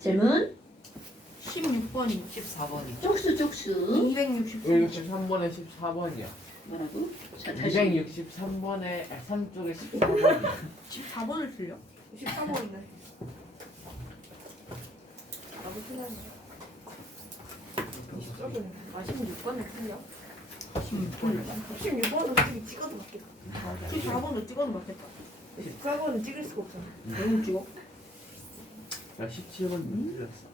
질문 16번이 14번이. 쪽수 263번에 14번이요. 뭐라고? 자 다시 263번에 3쪽에 14번이요. 14번을 틀려? 14번이네. 나도 틀렸네. 24번이. 아 16번을 틀려? 16번은 솔직히 찍어도 맞겠다. 14번도 찍어도 맞겠다. 14번은 찍을 수가 없잖아. 너무 찍어? 나 17번 틀렸어.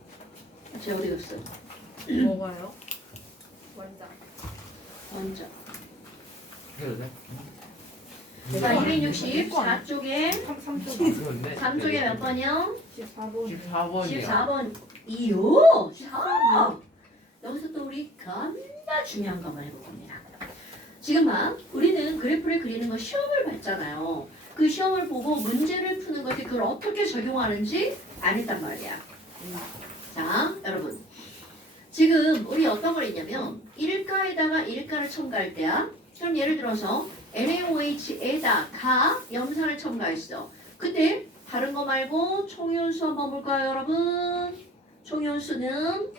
제가 어디 갔어? 뭐가요? 원장. 먼저 해도 돼? 자 264쪽에 3쪽. 3쪽에 몇 번이요? 14번. 14번이요. 14번 이요. 자 여기서 또 우리 겁나 중요한 것만 해볼 겁니다. 지금 봐 우리는 그래프를 그리는 거 시험을 봤잖아요. 그 시험을 보고 문제를 푸는 것이 그걸 어떻게 적용하는지 알았단 말이야. 자 여러분 지금 우리 어떤 걸 했냐면 일가에다가 일가를 첨가할 때야. 그럼 예를 들어서 NaOH에다가 염산을 첨가했어. 그때 다른 거 말고 총연수 한번 볼까요 여러분? 총연수는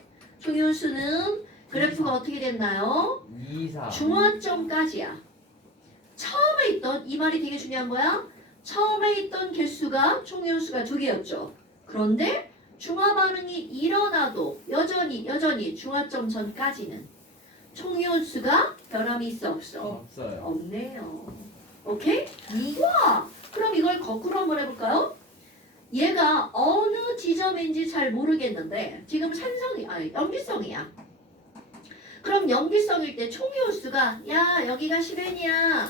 그래프가 어떻게 됐나요? 2, 4. 중화점까지야. 처음에 있던 이 말이 되게 중요한 거야. 처음에 있던 개수가 총연수가 2개였죠. 그런데 중화 반응이 일어나도 여전히 중화점 전까지는 총연수가 변함이 있어 없어? 없어요. 없네요. 오케이? 와! 그럼 이걸 거꾸로 한번 해볼까요? 얘가 어느 지점인지 잘 모르겠는데 지금 염기성이야. 그럼 염기성일 때 총이온수가 야 여기가 10N이야.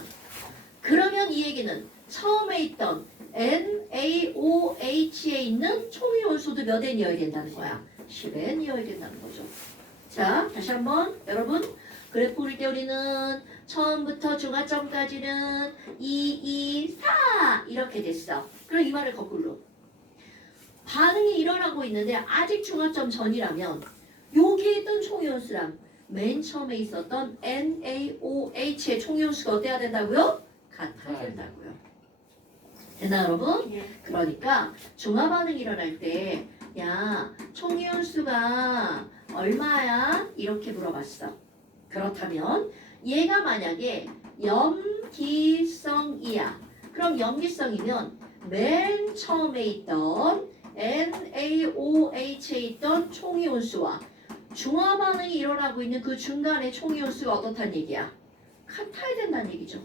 그러면 이 얘기는 처음에 있던 NaOH에 있는 총이온수도 몇 N이어야 된다는 거야. 10N이어야 된다는 거죠. 자 다시 한번 여러분 그래프 그릴 때 우리는 처음부터 중화점까지는 2, 2, 4 이렇게 됐어. 그럼 이 말을 거꾸로 반응이 일어나고 있는데 아직 중화점 전이라면 여기에 있던 총이온수랑 맨 처음에 있었던 NaOH의 총이온수가 어때야 된다고요? 같아야 된다고요. 됐나 여러분? 예. 그러니까 중화 반응이 일어날 때 야 총이온수가 얼마야? 이렇게 물어봤어. 그렇다면 얘가 만약에 염기성이야. 그럼 염기성이면 맨 처음에 있던 NaOH에 있던 총이온수와 중화 반응이 일어나고 있는 그 중간에 총이온수가 어떻다는 얘기야? 같아야 된다는 얘기죠.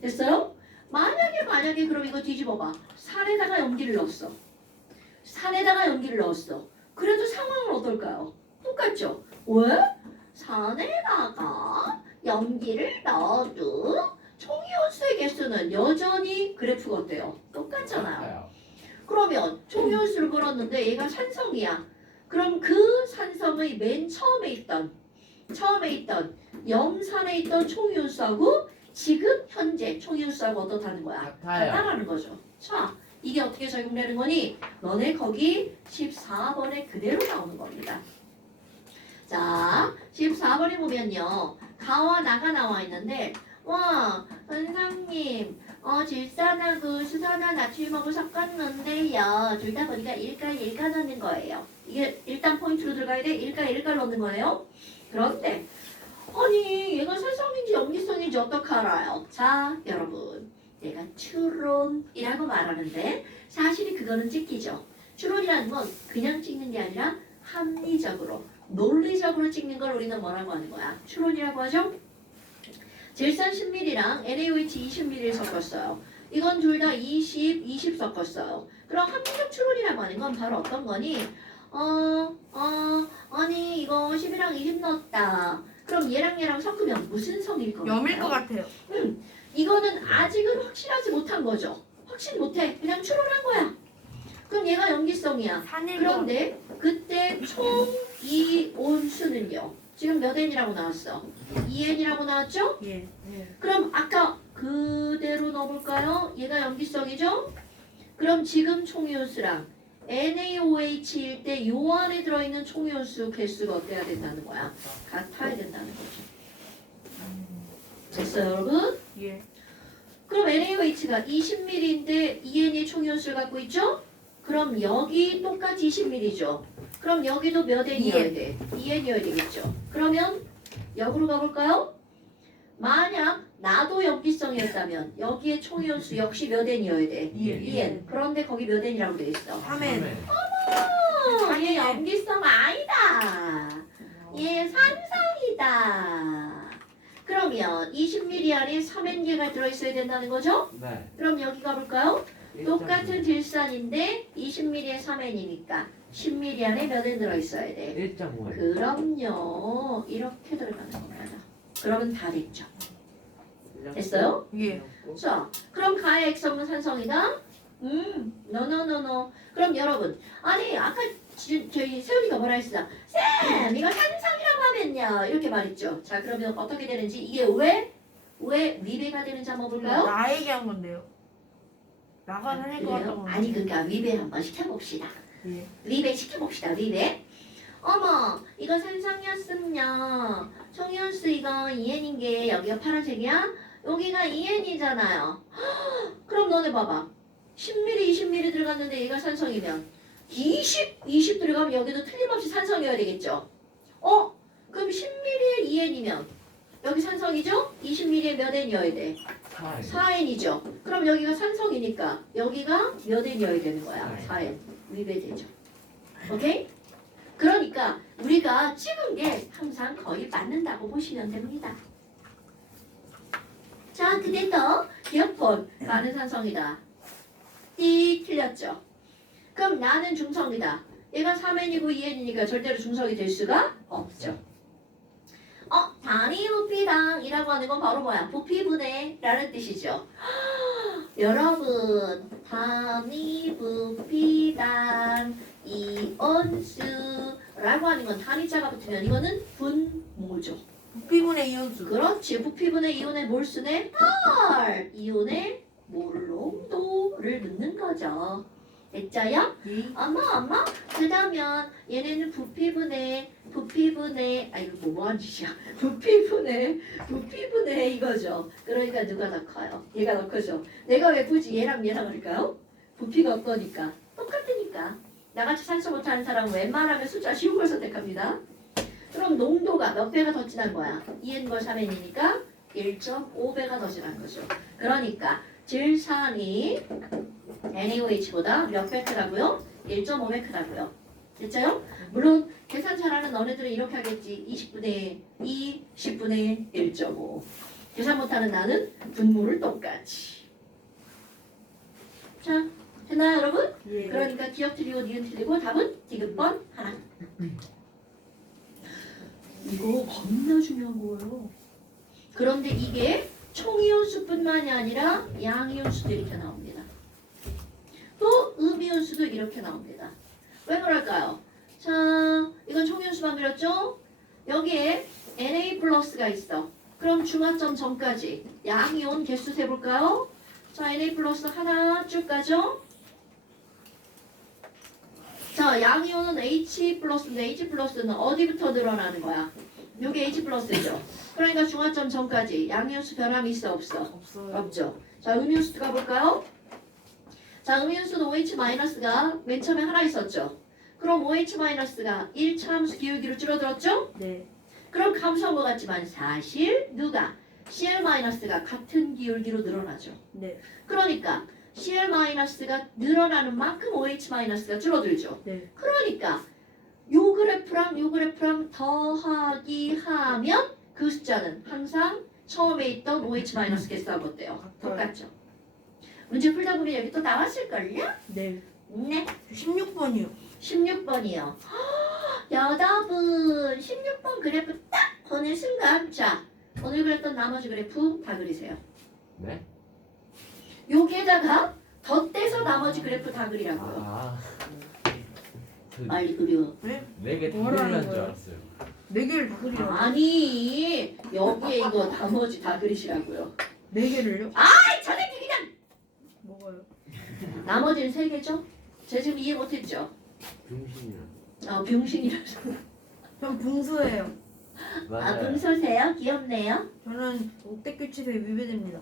됐어요? 만약에 그럼 이거 뒤집어봐. 산에다가 염기를 넣었어. 그래도 상황은 어떨까요? 똑같죠? 왜? 산에다가 염기를 넣어도 총이온수의 개수는 여전히 그래프가 어때요? 똑같잖아요. 같아요. 그러면 총이온수를 물었는데 얘가 산성이야. 그럼 그 산성의 맨 처음에 있던 염산에 있던 총이온수하고 지금 현재 총이온수하고 어떻다는 거야? 같아요. 같다라는 거죠. 자, 이게 어떻게 적용되는 거니? 너네 거기 14번에 그대로 나오는 겁니다. 자, 14번에 보면요. 가와 나가 나와 있는데 와, 선생님 질산하고 수산화 나트륨하고 섞었는데요. 둘 다 보니까 일가 넣는 거예요. 이게 일단 포인트로 들어가야 돼. 일가 넣는 거예요. 그런데 아니 얘가 산성인지 염기성인지 어떻게 알아요? 자 여러분 얘가 추론이라고 말하는데 사실이 그거는 찍기죠. 추론이라는 건 그냥 찍는 게 아니라 합리적으로 논리적으로 찍는 걸 우리는 뭐라고 하는 거야? 추론이라고 하죠? 질산 10ml랑 NaOH 20ml를 섞었어요. 이건 둘 다 20 섞었어요. 그럼 합리적 추론이라고 하는 건 바로 어떤 거니? 아니 이거 10이랑 20 넣었다. 그럼 얘랑 섞으면 무슨 성일 것 같아요? 염일 것 같아요. 이거는 아직은 확실하지 못한 거죠. 확신 못해. 그냥 추론한 거야. 그럼 얘가 염기성이야. 그런데 그때 총 이온수는요. 지금 몇 N이라고 나왔어? 2N이라고 나왔죠? 예. 그럼 아까 그대로 넣어볼까요? 얘가 염기성이죠? 그럼 지금 총이온수랑 NaOH일 때 요 안에 들어있는 총이온수 개수가 어때야 된다는 거야? 같아야 된다는 거죠. 됐어요 여러분? 예. 그럼 NaOH가 20ml인데 2N이 총이온수를 갖고 있죠? 그럼 여기 똑같이 20mm죠. 그럼 여기도 몇 n이어야 돼? 2n이어야 되겠죠. 그러면 역으로 가볼까요? 만약 나도 역기성이었다면 여기에 총이온수 역시 몇 n이어야 돼? 2n. 그런데 거기 몇 n이라고 돼 있어? 3엔. 얘 염기성 아니다. 얘 산성이다. 그러면 20mm 안에 3n개가 들어있어야 된다는 거죠? 네. 그럼 여기 가볼까요? 똑같은 질산인데 20mm에 3n이니까 10mm 안에 몇 n 들어있어야 돼? 1.5에 그럼요. 이렇게 들어가는 겁니다. 그러면 다 됐죠. 됐어요? 예. 자, 그럼 가의 액성은 산성이다? no. 그럼 여러분, 아니 아까 저희 세훈이가 뭐라 했어? 쌤, 이거 산성이라고 하면요. 이렇게 말했죠. 자, 그러면 어떻게 되는지 이게 왜 위배가 되는지 한번 볼까요? 나 얘기한 건데요. 나가 살릴 것 그래요? 같다고. 아니 그러니까 위배 한번 시켜봅시다. 예. 위배 시켜봅시다. 위배. 어머, 이거 산성이었음요. 총이온수 이거 2n인 게 여기가 파란색이야? 여기가 2n이잖아요. 그럼 너네 봐봐. 10mm, 20mm 들어갔는데 얘가 산성이면 20 들어가면 여기도 틀림없이 산성이어야 되겠죠. 그럼 10mm에 2n이면 여기 산성이죠? 20mm에 몇 n이어야 돼? 4n이죠. 그럼 여기가 산성이니까 여기가 몇 n이어야 되는 거야? 4n. 위배되죠. 오케이? 그러니까 우리가 찍은 게 항상 거의 맞는다고 보시면 됩니다. 자, 근데 또 기억본 나는 산성이다. 띡 틀렸죠. 그럼 나는 중성이다. 얘가 3n이고 2n이니까 절대로 중성이 될 수가 없죠. 단위 부피당이라고 하는 건 바로 뭐야? 부피분해라는 뜻이죠. 여러분, 단위 부피당 이온수라고 하는 건 단위자가 붙으면 이거는 분모죠. 부피분의 이온수. 그렇지. 부피분의 이온의 몰수네 헐 이온의 몰농도를 넣는 거죠. 됐죠요? 예. 엄마 그러면 얘네는 부피분의 이거 뭐하는 짓이야. 부피분의 이거죠. 그러니까 누가 더 커요? 얘가 더 크죠. 내가 왜 굳이 얘랑 할까요? 부피가 없거니까 똑같으니까. 나같이 산수 못하는 사람은 웬만하면 숫자 쉬운 걸 선택합니다. 그럼 농도가 몇 배가 더 진한 거야? 2n과 3n이니까 1.5배가 더 진한 거죠. 그러니까 질산이 NaOH보다 몇 배 크다고요? 1.5배 크다고요. 됐죠? 물론 계산 잘하는 너네들은 이렇게 하겠지. 20분의 2, 10분의 1.5. 계산 못하는 나는 분모를 똑같이. 자, 됐나요 여러분? 예. 그러니까 기억 틀리고 니은 틀리고 답은 디귿번 하나. 이거 겁나 중요한 거예요. 그런데 이게 총이온수뿐만이 아니라 양이온수도 이렇게 나옵니다. 또 음이온수도 이렇게 나옵니다. 왜 그럴까요? 자, 이건 총이온수만 그렸죠? 여기에 Na 플러스가 있어. 그럼 중화점 전까지 양이온 개수 세볼까요? 자, Na 플러스 하나 쭉 가죠? 자, 양이온은 H 플러스인데 H 플러스는 어디부터 늘어나는 거야? 여기 H 플러스죠. 그러니까 중화점 전까지 양이온수 변함이 있어 없어? 없어요. 없죠. 자, 음이온수도 가볼까요? 자, 음이온수도 OH-가 맨 처음에 하나 있었죠. 그럼 OH-가 1차 함수 기울기로 줄어들었죠? 네. 그럼 감소한 것 같지만 사실 누가? Cl-가 같은 기울기로 늘어나죠. 네. 그러니까 Cl-가 늘어나는 만큼 OH-가 줄어들죠. 네. 그러니까 요 그래프랑 더하기 하면 그 숫자는 항상 처음에 있던 OH- 개수하고 어때요? 똑같죠. 문제 풀다 보면 여기 또 나왔을걸요? 네. 네. 16번이요. 16번이요. 여러분 16번 그래프 딱 보는 순간 자 오늘 그렸던 나머지 그래프 다 그리세요. 네? 여기에다가 덧대서 나머지 그래프 다 그리라고요. 아. 빨리 그려. 네? 4개 뭐라는 틀리는 줄 거예요? 알았어요. 4개를 다 그리라고. 아니 여기에 이거 나머지 다 그리시라고요. 4개를요? 아이 저는 그냥 뭐가요? 나머지는 3개죠? 제가 지금 이해 못했죠? 병신이랑. 병신이라서. 전 붕수예요. 맞아요. 분소세요? 귀엽네요. 저는 옥대 규칙에 위배됩니다.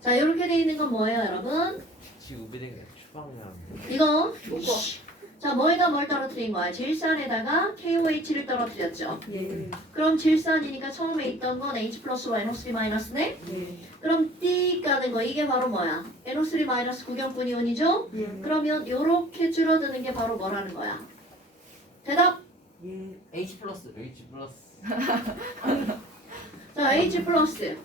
자 이렇게 돼 있는 건 뭐예요 여러분? 지금 우비되겠죠. X방이랑 이거 자 뭐에다 뭘 떨어뜨린 거야? 질산에다가 KOH를 떨어뜨렸죠. 예. 그럼 질산이니까 처음에 있던 건 H 플러스와 NO3 마이너스네? 예. 그럼 띠 까는 거 이게 바로 뭐야? NO3 마이너스 구경분 이온이죠? 예. 그러면 요렇게 줄어드는 게 바로 뭐라는 거야? 대답! 예. H 플러스 자 H 플러스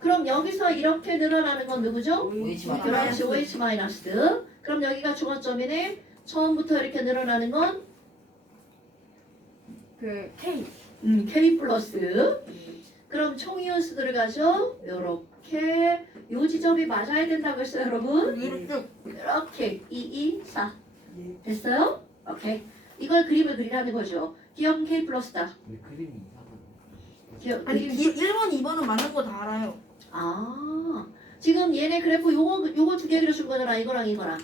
그럼 여기서 이렇게 늘어나는 건 누구죠? OH 그렇지 OH 마이너스 그럼 여기가 중화점이네 처음부터 이렇게 늘어나는 건 그 K. K 플러스 그럼 총이온 수들을 가죠 요렇게 요 지점이 맞아야 된다고 했어요 여러분 위로 쭉. 이렇게 2, 2, 4 예. 됐어요? 오케이 이걸 그림을 그리라는 거죠 기억 K 플러스다 근데 그림이 이상한 기억 아니 그림 1번 2번은 맞는 거 다 알아요. 아 지금 얘네 그래프 요거 두 개 그려준 거잖아 이거랑 이거랑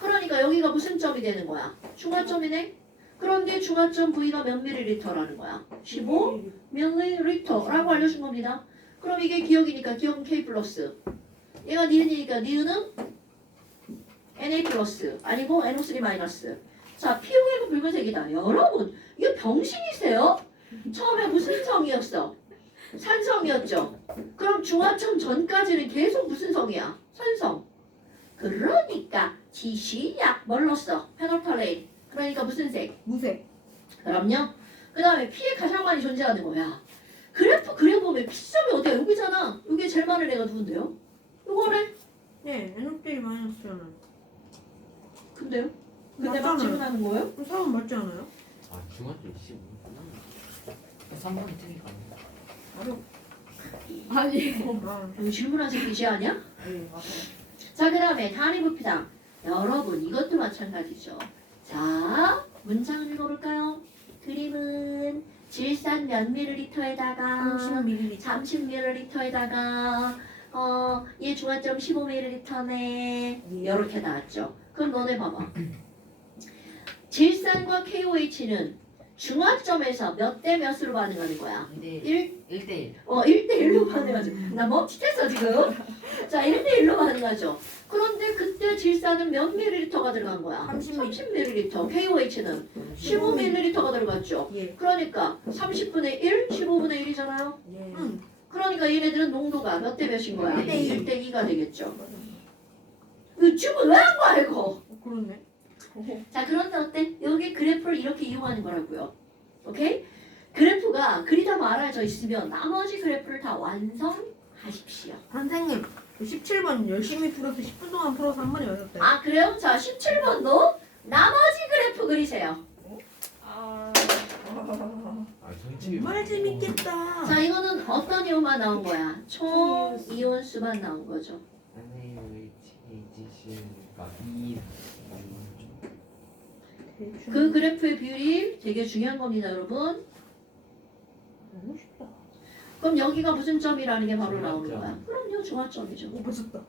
그러니까 여기가 무슨 점이 되는 거야 중화점이네 그런데 중화점 V가 몇 밀리리터라는 거야 15 밀리리터라고 알려준 겁니다 그럼 이게 기억이니까 기억은 K 플러스 얘가 니은이니까 니은은 Na 플러스 아니고 NO3 마이너스 자 피우개가 붉은색이다 여러분 이게 병신이세요? 처음에 무슨 성이었어? 산성이었죠. 그럼 중화점 전까지는 계속 무슨 성이야? 산성. 그러니까 지시약 뭘로 써? 페놀탈레인. 그러니까 무슨 색? 무색. 그럼요. 그 다음에 피에 가장 많이 존재하는 거야. 그래프 그려보면 P점이 어디야? 여기잖아. 여기 제일 많은 애가 누군데요? 요거네. 네. NO3 마이너스잖아요. 근데요? 근데 막 맞잖아요. 질문하는 거예요? 그럼 3번 맞지 않아요? 아 중학교 25구나 3번이 틀리가 아니요. 아니. 아. 여기 질문한 새끼 쟤 아니야? 예. 맞아요. 자, 그 다음에 단위부피당. 여러분, 이것도 마찬가지죠. 자, 문장을 읽어볼까요? 그림은 질산 몇 밀리리터에다가 30ml. 30ml에다가 얘 중화점 15ml네. 예. 이렇게 나왔죠. 그럼 너네 봐봐. 질산과 KOH는 중화점에서 몇 대 몇으로 반응하는 거야? 1 1대1 1대1로 반응하죠. 나 멈칫했어 지금. 자, 1대1로 반응하죠. 그런데 그때 질산은 몇 밀리리터가 들어간 거야? 30ml. KOH는 15ml가 들어갔죠. 예. 그러니까 30분의 1, 15분의 1이잖아요. 예. 그러니까 얘네들은 농도가 몇 대 몇인 거야? 1대2. 1대2가 되겠죠. 이 춤을 왜 한 거야 이거? 그렇네. 자, 그런데 어때? 여기 그래프를 이렇게 이용하는 거라고요. 오케이? 그래프가 그리다 말아져 있으면 나머지 그래프를 다 완성하십시오. 선생님. 17번 열심히 풀어서 10분 동안 풀어서 한 번에 외웠대요. 아, 그래요? 자, 17번도 나머지 그래프 그리세요. 아. 아 정치 정말 재밌겠다. 자, 이거는 어떤 이온만 나온 거야? 총 이온 수만 나온 거죠. NaOHC가 2 그 그래프의 비율이 되게 중요한 겁니다, 여러분. 너무 쉽다. 그럼 여기가 무슨 점이라는 게 바로 나오는 중화점. 거야? 그럼요, 중화점이죠. 오 맞췄다.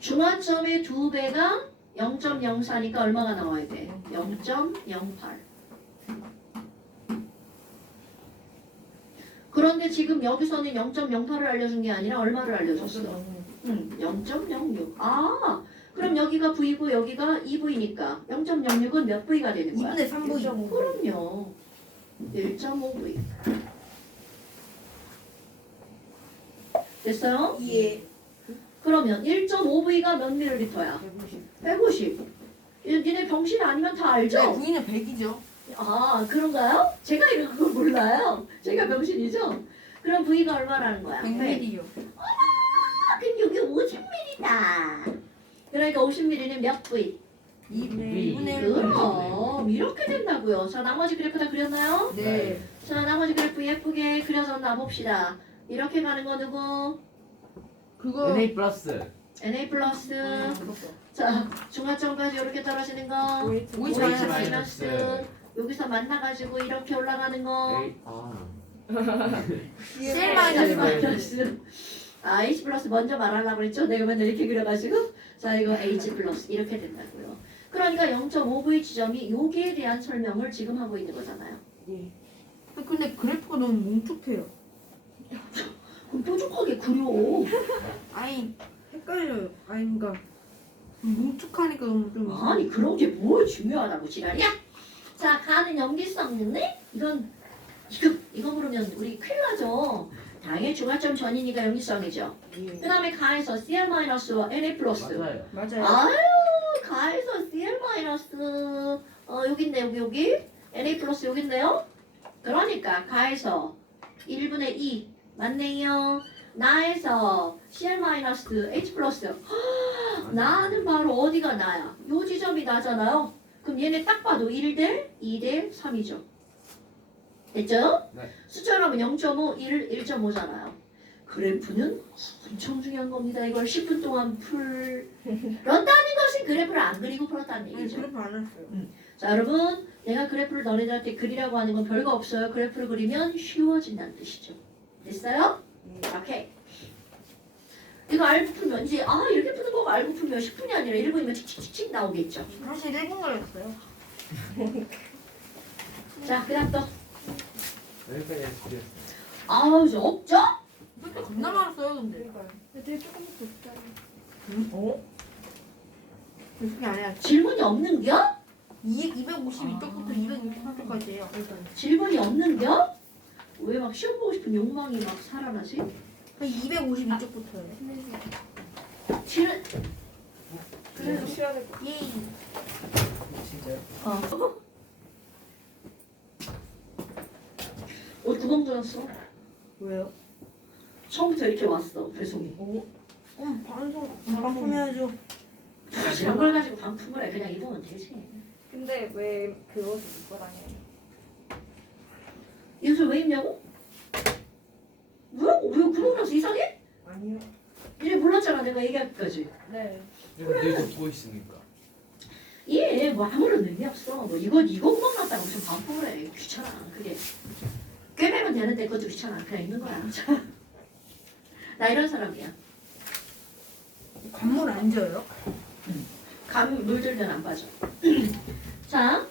중화점의 2배가 0.04니까 얼마가 나와야 돼? 0.08. 그런데 지금 여기서는 0.08을 알려준 게 아니라 얼마를 알려줬어? 0.06. 아, 그럼 여기가 V고 여기가 2V니까 0.06은 몇 V가 되는 거야? 2분의 3분. 그럼요. 1.5V. 됐어요? 예. 그러면 1.5V가 몇 밀리리터야? 150. 니네 병신 아니면 다 알죠? 네, 부인은 100이죠. 아, 그런가요? 제가 이거 그거 몰라요. 제가 병신이죠? 그럼 V가 얼마라는 거야? 100ml요. 아, 그럼 여기 50ml다. 그러니까 50ml는 몇 V? 2분의 1. 그럼 이렇게 된다고요. 자, 나머지 그래프 다 그렸나요? 네. 자, 나머지 그래프 예쁘게 그려졌나 봅시다. 이렇게 가는 거 누구? 그거 Na 플러스 Na 플러스. 자, 중화점까지 이렇게 떨어지는 거. OH OH 마이너스. 마이너스. 여기서 만나가지고 이렇게 올라가는 거. A 아 셀 마이너스 마이너스. 마이너스. 아, H 플러스 먼저 말하려고 했죠? 내가 맨날 이렇게 그려가지고. 자, 이거 H 플러스 이렇게 된다고요. 그러니까 0.5V 지점이 여기에 대한 설명을 지금 하고 있는 거잖아요. 예. 근데 그래프가 너무 뭉툭해요. 그럼 뾰족하게 그려. 아니 헷갈려요. 아니 그러니까 뭉툭하니까 너무 좀 아니 그런 게 뭘 중요하다고 지랄이야? 자, 가는 염기성 있네? 이거 모르면 우리 큰일 나죠. 당연히 중화점 전이니까 염기성이죠. 그 다음에 가에서 CL-와 NA 플러스. 맞아요. 맞아요. 아유, 가에서 CL 마이너스 여기 있네 여기 NA 플러스 여기 있네요. 그러니까 가에서 1분의 2 맞네요. 나에서 CL 마이너스 H 플러스. 나는 바로 어디가 나야? 요 지점이 나잖아요. 그럼 얘네 딱 봐도 1대 2대 3이죠. 됐죠? 네. 숫자로 하면 0.5, 1, 1.5잖아요. 그래프는 엄청 중요한 겁니다. 이걸 10분 동안 풀었다는 것은 그래프를 안 그리고 풀었다는 아니 얘기죠. 그래프 안 했어요. 자, 여러분, 내가 그래프를 너네들한테 그리라고 하는 건 별거 없어요. 그래프를 그리면 쉬워진다는 뜻이죠. 됐어요? 오케이. 이거 알고 풀면 이제 이렇게 푸는 거 알고 풀면 10분이 아니라 1분이면 칙칙칙칙 나오겠죠. 사실 1분 걸렸어요. 자, 그다음 또 여기까지 드렸어요. 저 없죠? 그때 겁나 많았어요 근데. 그러니까요. 되게 조금밖에 없잖아요. 어? 그게 아니야. 질문이 없는겨? 252쪽부터 263쪽까지예요. 질문이 없는겨? 왜 막 시험 보고 싶은 욕망이 막 살아나지? 252쪽부터요. 질 그래도 쉬어야 될 거. 예. 진짜요? 옷 구멍 뚫었어. 왜요? 처음부터 이렇게 왔어 배송이. 반품해야죠. 이런 걸 가지고 반품을 해. 그냥 입으면 되지. 근데 왜 그 옷을 입고 다녀요? 이 옷을 왜 입냐고? 왜 구멍 나서 이상해? 아니요. 이래 몰랐잖아 내가 얘기하기까지. 네. 이거 늘 듣고 있으니까. 뭐 아무런 의미 없어. 뭐 이거 구멍 났다고 무슨 반품을 해. 귀찮아. 그게 꿰매면 되는데 그것도 귀찮아. 그냥 입는 거야. 나 이런 사람이야. 관물 안 져요? 물 들면 안 빠져. 자,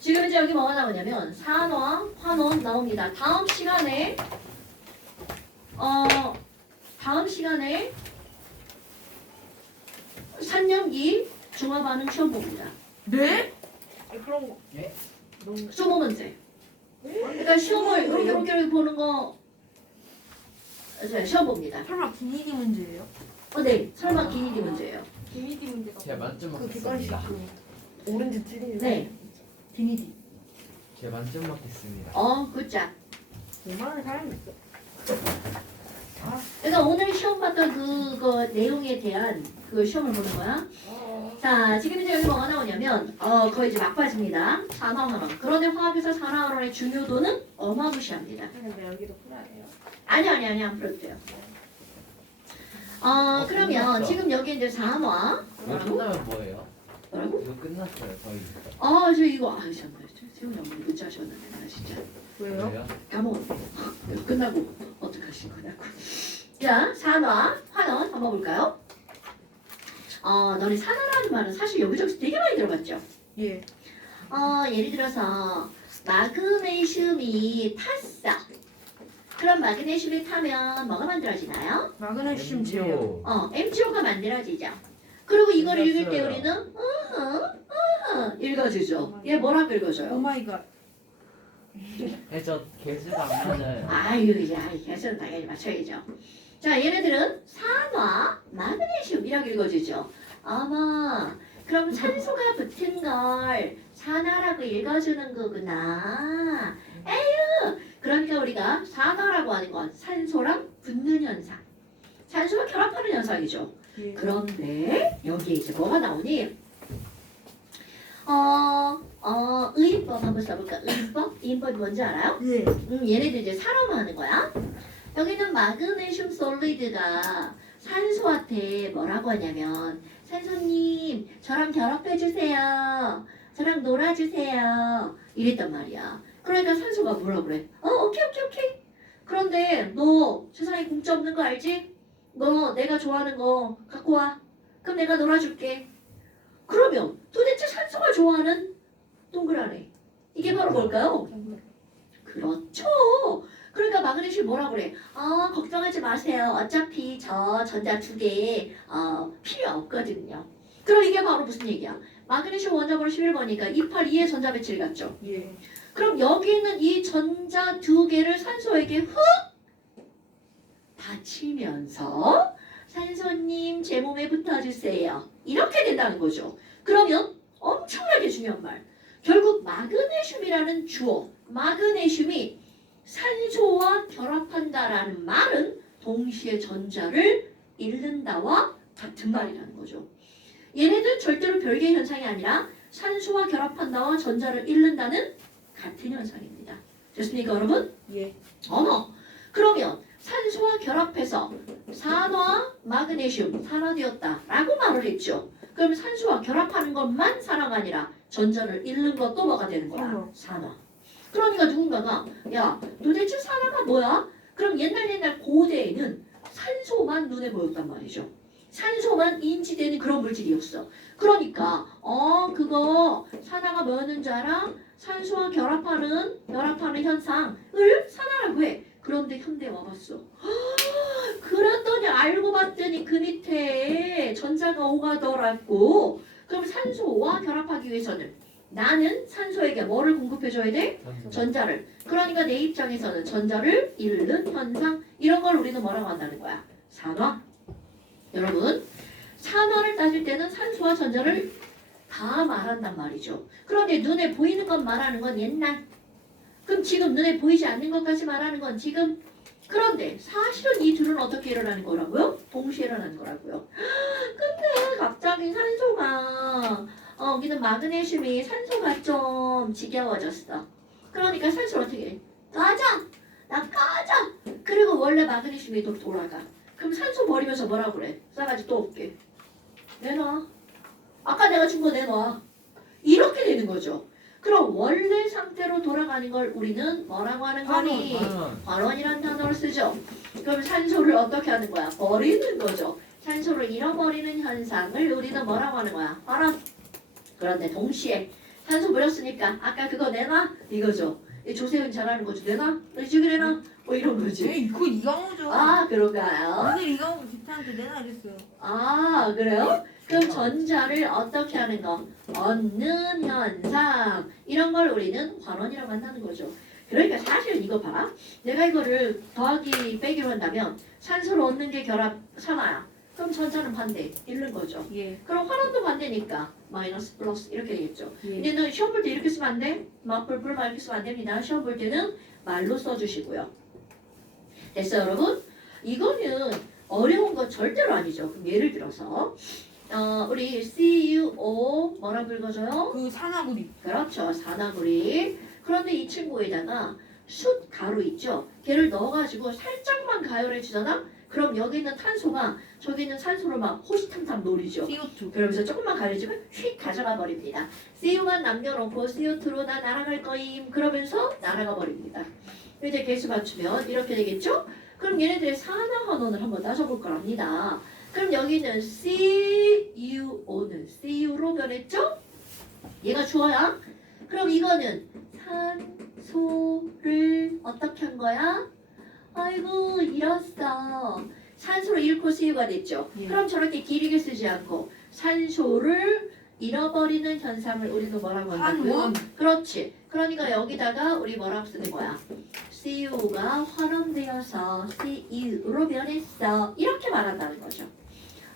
지금 이제 여기 뭐가 나오냐면 산화, 환원 나옵니다. 다음 시간에 산염기 중화반응 시험 봅니다. 네? 그런 거. 너무 25문제. 그러니까 시험을 이렇게 보는 거 이제 시험 봅니다. 설마 비니디 문제예요? 네, 설마 기니디 문제예요. 비미디 문제가. 제가 만점 그 객관식 맞겠습니다. 그 오렌지 찌리. 네, 비니디. 제가 만점 맞겠습니다. 굿자. 얼마나 사람이 있어? 그래서 오늘 시험 봤던 그거 내용에 대한 그 시험을 보는 거야. 자, 지금 이제 여기 뭐가 나오냐면 거의 이제 막바지입니다. 산화환원. 그런데 화학에서 산화환원의 중요도는 어마무시합니다. 근데 여기도 풀어야 해요. 아니 안 풀어도 돼요. 그러면 끝났어. 지금 여기 이제 산화. 이거 끝나면 뭐예요? 뭐라고? 이거 끝났어요 거의. 저 이거 참, 세훈이 어머니 문자 하셨는데 나 진짜 왜요? 까먹었네. 이거 끝나고 어떡하실 거냐고. 자, 산화, 환원 한번 볼까요? 너네 산화라는 말은 사실 여기저기서 되게 많이 들어봤죠? 예. 예를 들어서 마그네슘이 탔어. 그럼 마그네슘이 타면 뭐가 만들어지나요? 마그네슘 제요. MgO가 만들어지죠. 그리고 이걸 읽을 때 끝났어요. 우리는 읽어주죠. 얘 뭐라고 읽어줘요? 오마이갓. 저 개수가 안 맞아요. 개수는 당연히 맞춰야죠. 자, 얘네들은 산화, 마그네슘이라고 읽어주죠. 그럼 산소가 붙은 걸 산화라고 읽어주는 거구나. 그러니까 우리가 산화라고 하는 건 산소랑 붙는 현상. 산소가 결합하는 현상이죠. 예. 그런데 여기에 이제 뭐가 나오니? 의인법 한번 써볼까? 의인법이 뭔지 알아요? 예. 얘네들 이제 산화하는 거야. 여기는 마그네슘 솔리드가 산소한테 뭐라고 하냐면 산소님 저랑 결합해주세요. 저랑 놀아주세요. 이랬단 말이야. 그러니까 산소가 뭐라 그래? 오케이. 그런데 너 세상에 공짜 없는 거 알지? 너 내가 좋아하는 거 갖고 와. 그럼 내가 놀아줄게. 그러면 도대체 산소가 좋아하는 동그라미. 이게 바로 뭘까요? 그렇죠. 그러니까 마그네슘 뭐라 그래? 걱정하지 마세요. 어차피 저 전자 두 개 필요 없거든요. 그럼 이게 바로 무슨 얘기야? 마그네슘 원자번호 11번이니까 282의 전자 배치를 갖죠. 예. 그럼 여기 있는 이 전자 두 개를 산소에게 훅 닫히면서 산소님 제 몸에 붙어주세요. 이렇게 된다는 거죠. 그러면 엄청나게 중요한 말. 결국 마그네슘이라는 주어, 마그네슘이 산소와 결합한다라는 말은 동시에 전자를 잃는다와 같은 말이라는 거죠. 얘네들 절대로 별개의 현상이 아니라 산소와 결합한다와 전자를 잃는다는 같은 현상입니다. 됐습니까, 여러분? 예. 어머, 그러면 산소와 결합해서 산화, 마그네슘, 산화되었다라고 말을 했죠. 그럼 산소와 결합하는 것만 산화가 아니라 전자를 잃는 것도 뭐가 되는 거야? 산화. 그러니까 누군가가 야, 도대체 산화가 뭐야? 그럼 옛날 고대에는 산소만 눈에 보였단 말이죠. 산소만 인지되는 그런 물질이었어. 그러니까 그거 산화가 뭐였는 줄 알아? 산소와 결합하는 현상을 산화라고 해. 그런데 현대에 와봤어. 그랬더니 알고 봤더니 그 밑에 전자가 오가더라고. 그럼 산소와 결합하기 위해서는 나는 산소에게 뭐를 공급해줘야 돼? 전자를. 그러니까 내 입장에서는 전자를 잃는 현상, 이런 걸 우리는 뭐라고 한다는 거야? 산화. 여러분, 산화를 따질 때는 산소와 전자를 다 말한단 말이죠. 그런데 눈에 보이는 것 말하는 건 옛날. 그럼 지금 눈에 보이지 않는 것까지 말하는 건 지금. 그런데 사실은 이 둘은 어떻게 일어나는 거라고요? 동시에 일어나는 거라고요. 근데 갑자기 산소가 여기는 마그네슘이 산소가 좀 지겨워졌어. 그러니까 산소를 어떻게 해? 꺼져! 나 꺼져! 그리고 원래 마그네슘이 또 돌아가. 그럼 산소 버리면서 뭐라고 그래? 싸가지 또 없게. 내놔. 아까 내가 준 거 내놔. 이렇게 되는 거죠. 그럼 원래 상태로 돌아가는 걸 우리는 뭐라고 하는 거니? 환원이라는 단어를 쓰죠. 그럼 산소를 어떻게 하는 거야? 버리는 거죠. 산소를 잃어버리는 현상을 우리는 뭐라고 하는 거야? 환원. 그런데 동시에 산소 버렸으니까 아까 그거 내놔? 이거죠. 조세훈 잘하는 거죠. 내놔? 너 이쪽에 내놔? 뭐 이런 거지. 이거 이강호죠. 그런가요? 오늘 이강호 집사한테 내놔 이랬어요. 그래요? 그럼 전자를 어떻게 하는 거? 얻는 현상. 이런 걸 우리는 환원이라고 한다는 거죠. 그러니까 사실 이거 봐라. 내가 이거를 더하기 빼기로 한다면 산소를 얻는 게 결합 산화야. 그럼 전자는 반대. 잃는 거죠. 예. 그럼 환원도 반대니까 마이너스 플러스 이렇게 되겠죠. 예. 근데 너 시험 볼 때 이렇게 쓰면 안 돼? 맞불불 말 이렇게 쓰면 안 됩니다. 시험 볼 때는 말로 써주시고요. 됐어요, 여러분? 이거는 어려운 거 절대로 아니죠. 그럼 예를 들어서 우리 CuO 뭐라고 읽어줘요? 그 산화구리. 그렇죠. 산화구리. 그런데 이 친구에다가 숯 가루 있죠? 걔를 넣어가지고 살짝만 가열해 주잖아? 그럼 여기 있는 탄소가 저기 있는 산소를 막 호시탐탐 노리죠. CO2. 그러면서 조금만 가려주면 휙 가져가 버립니다. CU만 남겨놓고 CO2로 나 날아갈 거임. 그러면서 날아가 버립니다. 이제 개수 맞추면 이렇게 되겠죠? 그럼 얘네들의 산화환원을 한번 따져볼 거랍니다. 그럼 여기는 CuO는 CU로 변했죠? 얘가 주어야. 그럼 이거는 산소를 어떻게 한 거야? 아이고 잃었어. 산소를 잃고 CU가 됐죠. 예. 그럼 저렇게 길게 쓰지 않고 산소를 잃어버리는 현상을 우리는 뭐라고 한다고요? 환원. 그렇지. 그러니까 여기다가 우리 뭐라고 쓰는 거야? CU가 환원되어서 CU로 변했어. 이렇게 말한다는 거죠.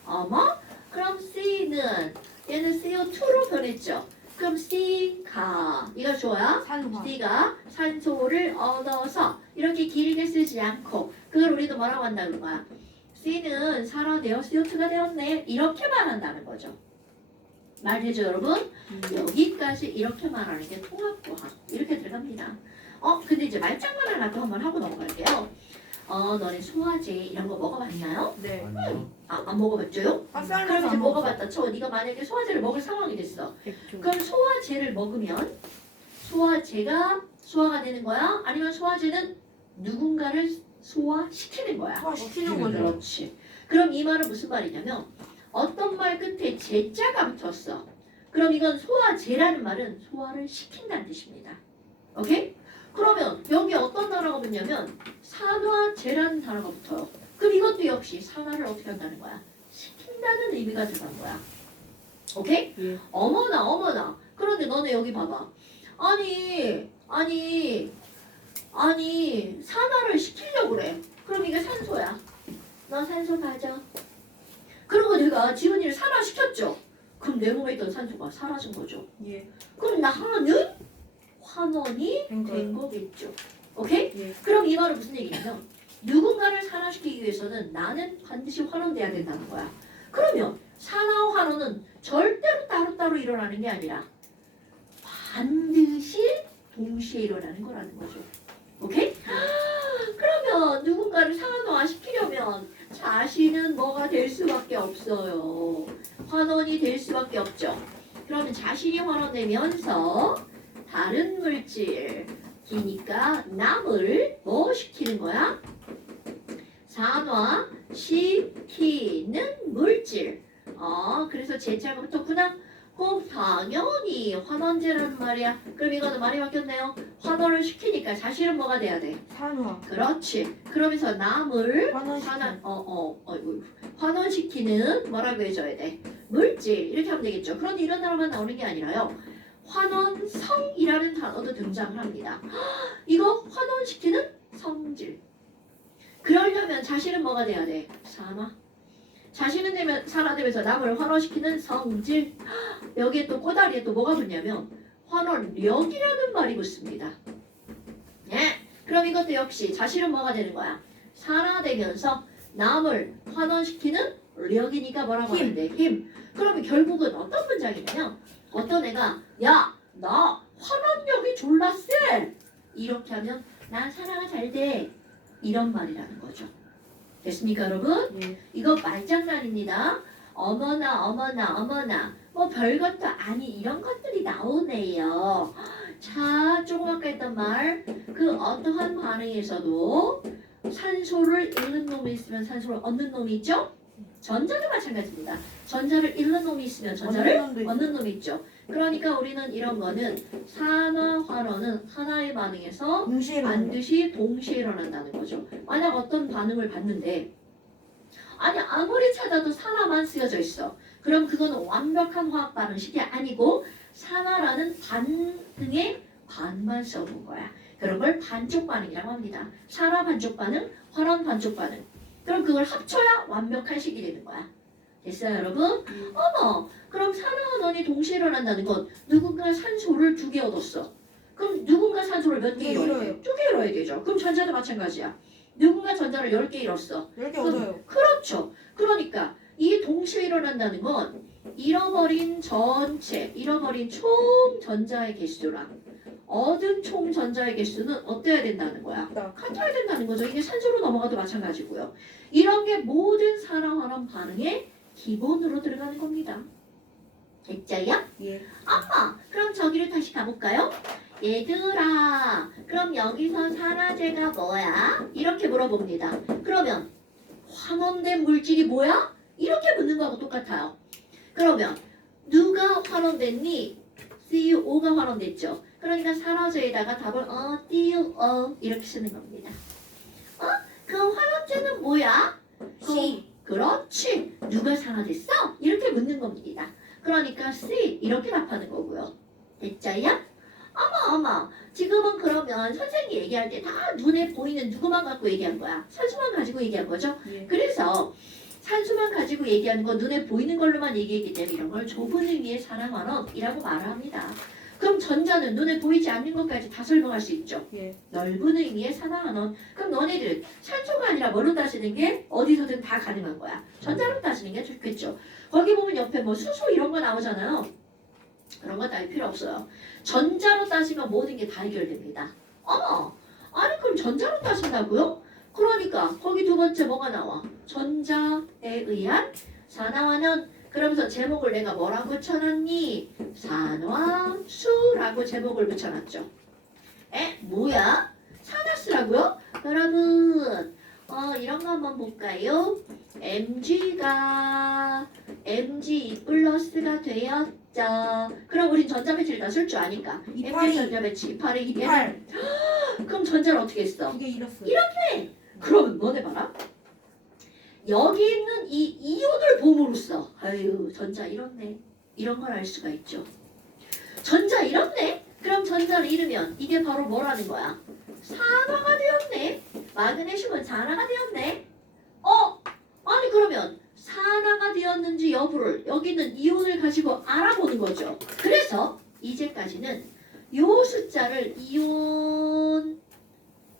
어머? 그럼 C는 얘는 CO2로 변했죠. 그럼 C가 이거 좋아요? 산화. C가 산소를 얻어서 이렇게 길게 쓰지 않고 그걸 우리도 뭐라고 한다는 거야? C는 산화되어 CO2가 되었네. 이렇게 말한다는 거죠. 말되죠, 여러분? 여기까지 이렇게 말하는 게 통합과학 이렇게 들어갑니다. 근데 이제 말장난 하나 또 한번 하고 넘어갈게요. 너네 소화제 이런 거 먹어봤나요? 네. 아니요. 안 먹어봤죠요? 그럼 이제 먹어봤다 쳐. 네가 만약에 소화제를 먹을 상황이 됐어. 그럼 소화제를 먹으면 소화제가 소화가 되는 거야? 아니면 소화제는 누군가를 소화시키는 거야? 소화시키는 거죠. 그렇지. 그럼 이 말은 무슨 말이냐면 어떤 말 끝에 제자가 붙었어. 그럼 이건 소화제라는 말은 소화를 시킨다는 뜻입니다. 오케이? 그러면 여기 어떤 단어가 붙냐면 산화제라는 단어가 붙어요. 그럼 이것도 역시 산화를 어떻게 한다는 거야? 시킨다는 의미가 들어간 거야. 오케이? 예. 어머나 어머나. 그런데 너네 여기 봐봐. 아니 산화를 시키려고 그래. 그럼 이게 산소야. 너 산소 가져. 그리고 내가 지은이를 산화시켰죠. 그럼 내 몸에 있던 산소가 사라진 거죠. 예. 그럼 나는 환원이 된 된 거예요. 거겠죠. 오케이? 예. 그럼 이 말은 무슨 얘기냐면 누군가를 산화시키기 위해서는 나는 반드시 환원돼야 된다는 거야. 그러면 산화 환원은 절대로 따로따로 일어나는 게 아니라 반드시 동시에 일어나는 거라는 거죠. 오케이? 그러면 누군가를 산화시키려면 자신은 뭐가 될 수밖에 없어요. 환원이 될 수밖에 없죠. 그러면 자신이 환원되면서 다른 물질 기니까 남을 뭐 시키는 거야? 산화시키는 물질. 그래서 제자가 붙었구나. 그럼 당연히 환원제라는 말이야. 그럼 이거는 말이 바뀌었네요. 환원을 시키니까 자신은 뭐가 돼야 돼? 산화. 그렇지. 그러면서 남을 환원시키는. 환원시키는 뭐라고 해줘야 돼? 물질 이렇게 하면 되겠죠. 그런데 이런 단어만 나오는 게 아니라요. 환원성이라는 단어도 등장을 합니다. 이거 환원시키는 성질. 그러려면 자신은 뭐가 돼야 돼? 산화. 자신은 되면 산화되면서 남을 환원시키는 성질. 여기에 또 꼬다리에 또 뭐가 붙냐면 환원력이라는 말이 붙습니다. 네. 그럼 이것도 역시 자신은 뭐가 되는 거야? 산화되면서 남을 환원시키는 력이니까 뭐라고 힘. 하는데? 힘. 그러면 결국은 어떤 문장이냐면 어떤 애가 야, 나 환원력이 졸라 세! 이렇게 하면 난 산화가 잘 돼. 이런 말이라는 거죠. 됐습니까 여러분? 예. 이거 말장난입니다. 어머나 뭐 별것도 아니 이런 것들이 나오네요. 자, 조금 아까 했던 말 그 어떠한 반응에서도 산소를 잃는 놈이 있으면 산소를 얻는 놈이 있죠? 전자도 마찬가지입니다. 전자를 잃는 놈이 있으면 전자를 얻는 놈이 있죠. 그러니까 우리는 이런 거는 산화 환원은 하나의 반응에서 동시에 일어나는 반드시 동시에 일어난다는 거죠. 만약 어떤 반응을 봤는데 아니 아무리 찾아도 산화만 쓰여져 있어. 그럼 그거는 완벽한 화학 반응식이 아니고 산화라는 반응의 반만 써본 거야. 그런 걸 반쪽 반응이라고 합니다. 산화 반쪽 반응, 환원 반쪽 반응. 그럼 그걸 합쳐야 완벽한 식이 되는 거야. 됐어요 여러분? 어머 그럼 산화환원이 동시에 일어난다는 건 누군가 산소를 2개 얻었어. 그럼 누군가 산소를 몇 개 네, 잃어야 잃어요. 돼? 2개 잃어야 되죠. 그럼 전자도 마찬가지야. 누군가 전자를 10개 잃었어. 10개 얻어요. 그렇죠. 그러니까 이 동시에 일어난다는 건 잃어버린 전체, 잃어버린 총 전자의 개수랑 얻은 총 전자의 개수는 어때야 된다는 거야? 같아야 된다는 거죠. 이게 산소로 넘어가도 마찬가지고요. 이런 게 모든 산화환원 반응의 기본으로 들어가는 겁니다. 됐죠요? 예. 그럼 저기를 다시 가볼까요? 얘들아, 그럼 여기서 산화제가 뭐야? 이렇게 물어봅니다. 그러면 환원된 물질이 뭐야? 이렇게 묻는 거하고 똑같아요. 그러면 누가 환원됐니? CO가 환원됐죠. 그러니까 산화제에다가 답을 TO 이렇게 쓰는 겁니다. 그 환원제는 뭐야? C. 그렇지. 누가 산화됐어? 이렇게 묻는 겁니다. 그러니까 C 이렇게 답하는 거고요. 됐죠요? 어머 지금은 그러면 선생님이 얘기할 때 다 눈에 보이는 누구만 갖고 얘기한 거야? 산소만 가지고 얘기한 거죠? 예. 그래서 산소만 가지고 얘기하는 건 눈에 보이는 걸로만 얘기했기 때문에 이런 걸 좁은 의미의 산화환원이라고 말을 합니다. 그럼 전자는 눈에 보이지 않는 것까지 다 설명할 수 있죠. 예. 넓은 의미의 산화환원. 그럼 너네들 산소가 아니라 뭘로 따지는 게 어디서든 다 가능한 거야. 전자로 따지는 게 좋겠죠. 거기 보면 옆에 뭐 수소 이런 거 나오잖아요. 그런 거 따위 필요 없어요. 전자로 따지면 모든 게 다 해결됩니다. 아니 그럼 전자로 따진다고요? 그러니까 거기 두 번째 뭐가 나와? 전자에 의한 산화환원. 그러면서 제목을 내가 뭐라고 붙여놨니? 산화수라고 제목을 붙여놨죠. 뭐야? 산화수라고요? 여러분 이런 거 한번 볼까요? mg가 mg 플러스가 되었죠. 그럼 우린 전자배치를 다 쓸 줄 아니까. mg 전자배치 282 28. 그럼 전자를 어떻게 했어? 이게 잃었어요. 그러면 너네 봐라. 여기 있는 이 이온을 봄으로써 아유 전자 잃었네. 이런 걸 알 수가 있죠. 전자 잃었네. 그럼 전자를 잃으면 이게 바로 뭐라는 거야? 산화가 되었네. 마그네슘은 산화가 되었네. 아니 그러면 산화가 되었는지 여부를 여기 있는 이온을 가지고 알아보는 거죠. 그래서 이제까지는 요 숫자를 이온,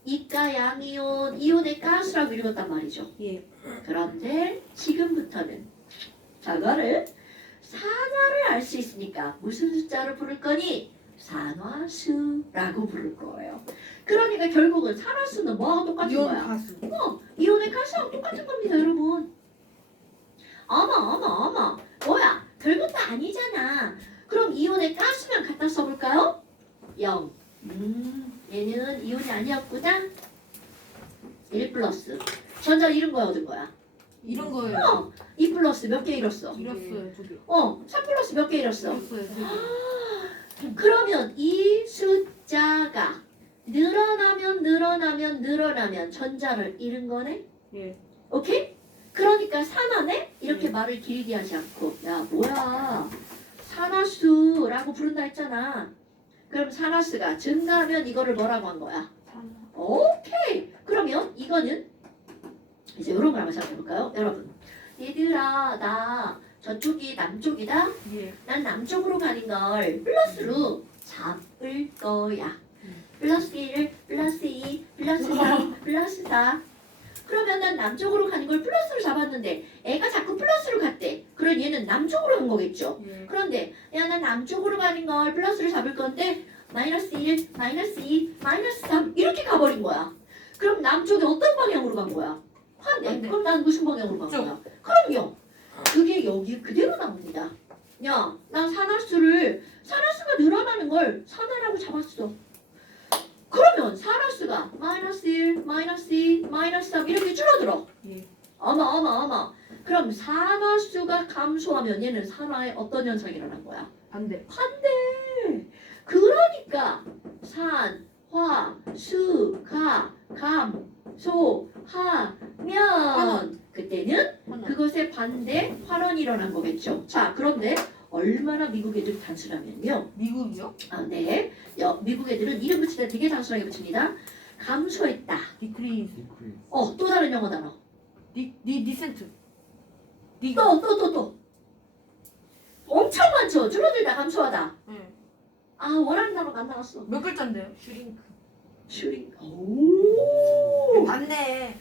이가 양이온, 이온의 가스라고 읽었단 말이죠. 예. 그런데 지금부터는 저거를 산화를 알 수 있으니까 무슨 숫자로 부를 거니? 산화수라고 부를 거예요. 그러니까 결국은 산화수는 뭐하고 똑같은 이온 거야? 가수. 이온의 가스하고 똑같은 겁니다, 여러분. 어머. 뭐야? 별것도 아니잖아. 그럼 이온의 가스만 갖다 써볼까요? 0. 얘는 이온이 아니었구나. 1 플러스. 전자 잃은 거야, 얻은 거야? 이런 거예요. 2 플러스 몇 개 잃었어? 잃었어요, 저기. 3 플러스 몇 개 잃었어? 잃었어요, 저기. 그러면 이 숫자가 늘어나면 전자를 잃은 거네? 예. 오케이? 그러니까 산화네? 이렇게 말을 길게 하지 않고 야 뭐야 산화수라고 부른다 했잖아. 그럼 산화수가 증가하면 이거를 뭐라고 한 거야? 오케이. 그러면 이거는 이제 이런 걸 한번 생각해볼까요? 여러분 얘들아 나 저쪽이 남쪽이다. 예. 난 남쪽으로 가는 걸 플러스로 잡을 거야. 플러스 1, 플러스 2, 플러스 3, 플러스 4. 그러면 난 남쪽으로 가는 걸 플러스로 잡았는데 애가 자꾸 플러스로 갔대. 그럼 얘는 남쪽으로 간 거겠죠. 예. 그런데 야 난 남쪽으로 가는 걸 플러스로 잡을 건데 마이너스 1, 마이너스 2, 마이너스 3 이렇게 가버린 거야. 그럼 남쪽이 어떤 방향으로 간 거야? 환대. 환대. 그럼 난 무슨 방향으로 간 쪽. 거야? 그럼요. 그게 여기 그대로 나옵니다. 야, 난 산화수가 늘어나는 걸 산화라고 잡았어. 그러면 산화수가 마이너스 1, 마이너스 2, 마이너스 3 이렇게 줄어들어. 예. 어머. 그럼 산화수가 감소하면 얘는 산화에 어떤 현상이 일어난 거야? 반대. 그러니까 산화수가 감소하면 그때는 하나. 그것의 반대 환원이 일어난 거겠죠. 자, 그런데 얼마나 미국 애들이 단순하면요. 미국이요? 네. 미국 애들은 이름 붙일 때 되게 단순하게 붙입니다. 감소했다. 디크리즈. 디크리즈. 또 다른 영어 단어. 디센트. 또. 엄청 많죠. 줄어들다, 감소하다. 예. 원하는 단어가 안 나왔어. 몇 글자인데요? 슈링크. 슈링. 오. 맞네.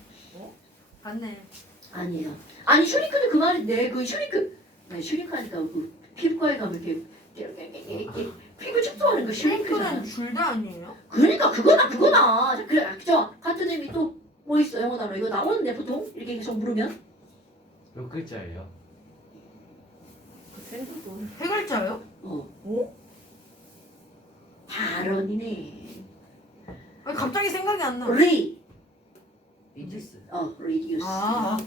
맞네. 아니에요. 아니 슈링크는 그 말인데 그 슈링크. 슈링크 하니까 그 피부과에 가면 이렇게 피부 축소하는 거 슈링크잖아. 슈링크는 줄다 아니에요? 그러니까 그거나. 자, 그래, 그죠? 같은 의미 또 뭐 있어 영어 단어 이거 나오는데 보통 이렇게 계속 물으면 몇 글자예요? 세 글자요? 발언이네. 갑자기 생각이 안 나. 리디스. reduce.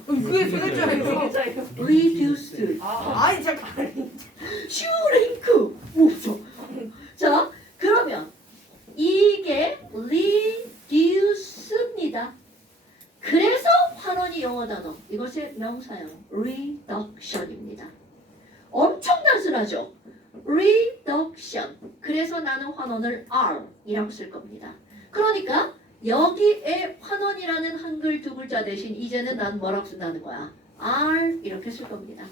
그게 세 글자예요. reduce. 아니 잠깐. 슈링크. 뭐죠? 자, 그러면 이게 reduce입니다. 그래서 환원이 영어 단어. 이것의 명사형 reduction입니다. 엄청 단순하죠? reduction. 그래서 나는 환원을 R이라고 쓸 겁니다. 그러니까 여기에 환원이라는 한글 두 글자 대신 이제는 난 뭐라고 쓴다는 거야? R 이렇게 쓸 겁니다.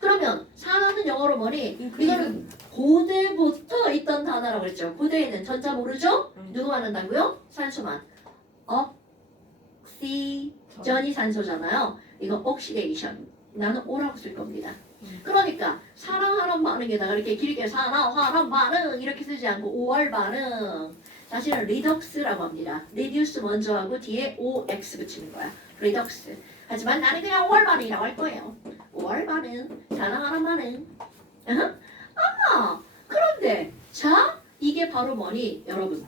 그러면 산화는 영어로 뭐니? 이거는 고대부터 있던 단어라고 그랬죠. 고대에는 전자 모르죠? 누구 말한다고요? 산소만. 옥시전이 산소잖아요. 이거 옥시데이션. 나는 O라고 쓸 겁니다. 그러니까 산화환원 반응에다가 이렇게 길게 산화환원 반응 이렇게 쓰지 않고 OR 반응. 사실은 리덕스라고 합니다. 리듀스 먼저 하고 뒤에 OX 붙이는 거야. 리덕스. 하지만 나는 그냥 OR 반응이라고 할 거예요. OR 반응, 산화환원 반응. 그런데 자 이게 바로 뭐니 여러분?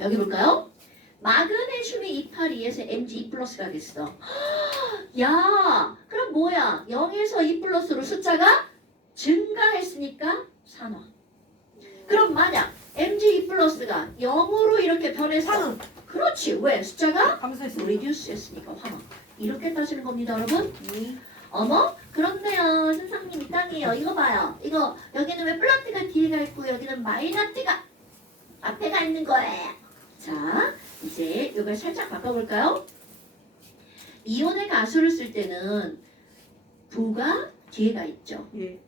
여기 볼까요? 마그네슘이 282에서 Mg2 플러스가 됐어. 야, 그럼 뭐야? 0에서 2 플러스로 숫자가 증가했으니까 산화. 그럼 만약 Mg2 플러스가 0으로 이렇게 변해서 산은 그렇지. 왜? 숫자가 감소했습니다. 리듀스 했으니까 환화. 이렇게 따지는 겁니다, 여러분. 어머? 그렇네요. 선생님 이땅이에요. 이거 봐요. 이거 여기는 왜 플러스가 뒤에가 있고 여기는 마이너스가 앞에가 있는 거예요. 자, 이제 이걸 살짝 바꿔볼까요? 이온의 가수를 쓸 때는 부가 뒤에가 있죠. 예.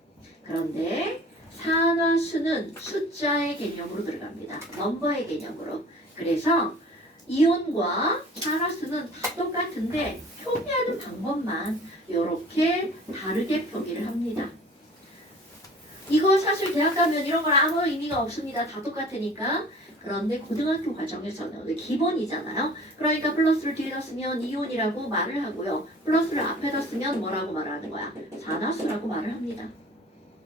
그런데 산화수는 숫자의 개념으로 들어갑니다. 넘버의 개념으로. 그래서 이온과 산화수는 다 똑같은데 표기하는 방법만 이렇게 다르게 표기를 합니다. 이거 사실 대학 가면 이런 건 아무 의미가 없습니다. 다 똑같으니까. 그런데 고등학교 과정에서는 기본이잖아요. 그러니까 플러스를 뒤에다 쓰면 이온이라고 말을 하고요. 플러스를 앞에다 쓰면 뭐라고 말하는 거야? 산화수라고 말을 합니다.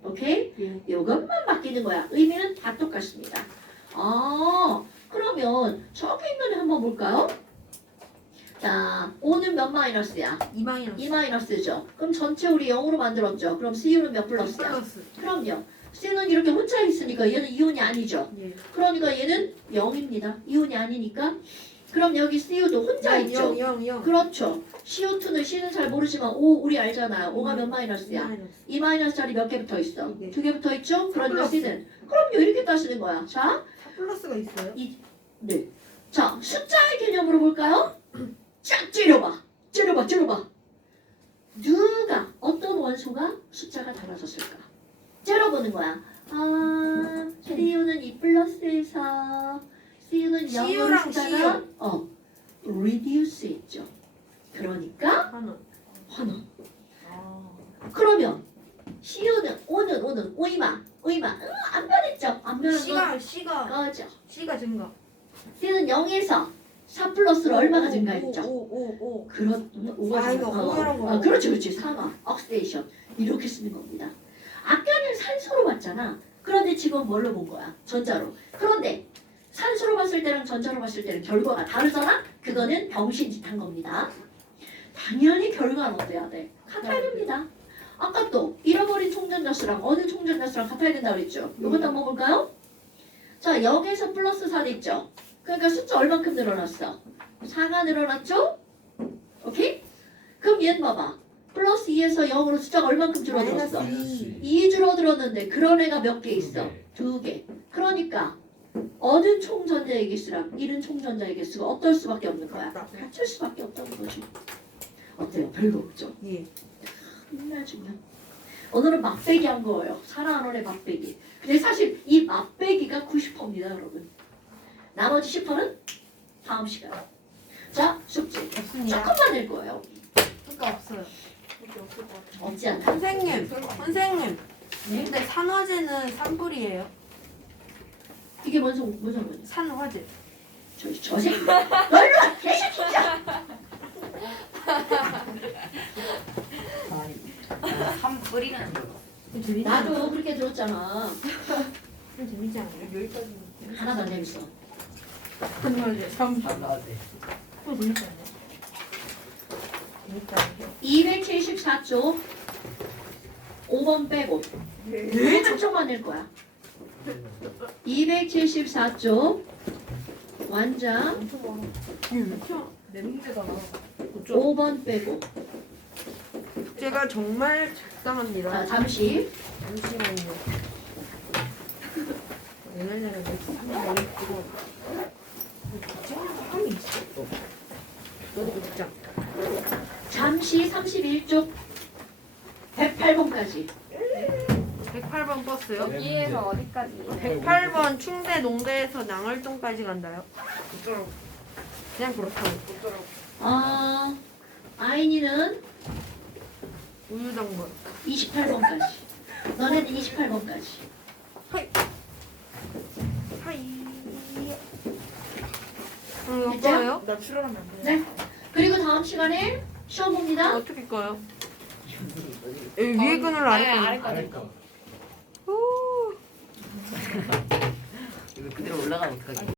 오케이? 예. 이것만 바뀌는 거야. 의미는 다 똑같습니다. 아, 그러면 저기 있는 애 한번 볼까요? 자, O는 몇 마이너스야? 2 마이너스. 2 마이너스죠. 그럼 전체 우리 0으로 만들었죠. 그럼 CU는 몇 플러스야? 플러스. 그럼요. C는 이렇게 혼자 있으니까 얘는 이온이 아니죠. 예. 그러니까 얘는 0입니다. 이온이 아니니까. 그럼 여기 CU도 혼자 있죠. 0. 그렇죠. CO2는 C는 잘 모르지만 O 우리 알잖아요. O가 몇 마이너스야? 2 마이너스짜리 몇 개 붙어 있어? 네. 2개 붙어 있죠? 그러니까 플러스. C는. 그럼요. 이렇게 따시는 거야. 자, 4 플러스가 있어요? 네. 자, 숫자의 개념으로 볼까요? 쫙 찌려봐. 누가, 어떤 원소가 숫자가 달라졌을까? 째려보는 거야. 아, CU는 2 플러스에서 CU는 0으로 CU랑 숫자가 reduce 했죠. 그러니까 하나. 환원. 아. 그러면 CU는 O는 오이마 안 변했죠? 안 변한 건 C가 꺼져. 증가. C는 0에서 4 플러스로 얼마가 증가했죠? 5. 그런 아, 이거 오해한 거. 그렇지 산화, 억시데이션 이렇게 쓰는 겁니다. 아까는 산소로 봤잖아. 그런데 지금 뭘로 본 거야? 전자로. 그런데 산소로 봤을 때랑 전자로 봤을 때는 결과가 다르잖아? 그거는 병신짓한 겁니다. 당연히 결과는 어때야 돼? 같아야 됩니다. 아까 또 잃어버린 총전자수랑 어느 총전자수랑 같아야 된다고 그랬죠? 이것도 한번 볼까요? 자, 0에서 플러스 4 됐죠? 그러니까 숫자 얼만큼 늘어났어? 4가 늘어났죠? 오케이? 그럼 얘는 봐봐. 플러스 2에서 0으로 숫자가 얼만큼 줄어들었어? 마이너스 2 줄어들었는데 그런 애가 몇 개 있어? 2개. 그러니까 어느 총전자의 개수랑 이른 총전자의 개수가 어떨 수밖에 없는 거야? 같을 수밖에 없다는 거죠. 어때요? 별거 없죠? 예. 맨날 중요. 오늘은 맛배기 한 거예요. 사랑하는 맛배기. 근데 사실 이 맛배기가 90%입니다, 여러분. 나머지 10%는 다음 시간에. 자, 숙제. 없습니다. 조금만 낼 거예요. 그러니까 없어요. 없지 않다. 선생님. 네? 근데 산화제는 산불이에요. 이게 뭔 소리야? 산화제. 저 새끼. 너 일로 와! 개새끼 진짜! 한 뿌리는 좀 재밌지 나도 않아요? 그렇게 들었잖아. 좀 재밌지 않아요? 여기까지. 하나도 안 재밌어. 산화제. 나한테. 좀 재밌지 않아요? 재밌다. 274쪽 5번 빼고 네? 한 쪽만 낼 거야. 274쪽 완장 내 문제가 나. 5번 빼고 제가 정말 적당합니다. 자, 잠시 잠시만요. 옛날에는 한번 찍어. 찍는 사람이 있어. 너도 찍자. 잠시 31쪽 108번까지 108번 버스요? 여기에서 어디까지? 108번 충대 농대에서 낭월동까지 간다요? 그냥 그렇다고. 아인이는 우유당번. 28번까지 너네는 28번까지 하이. 됐죠? 어때요? 나 출연하면 안 돼. 네 그리고 다음 시간에 시험 봅니다. 어떻게 꺼요? 여기 위에 끈을 아래 끈을. 아래까지. 알까? 오. 이거 그대로 올라가면 어떡하지?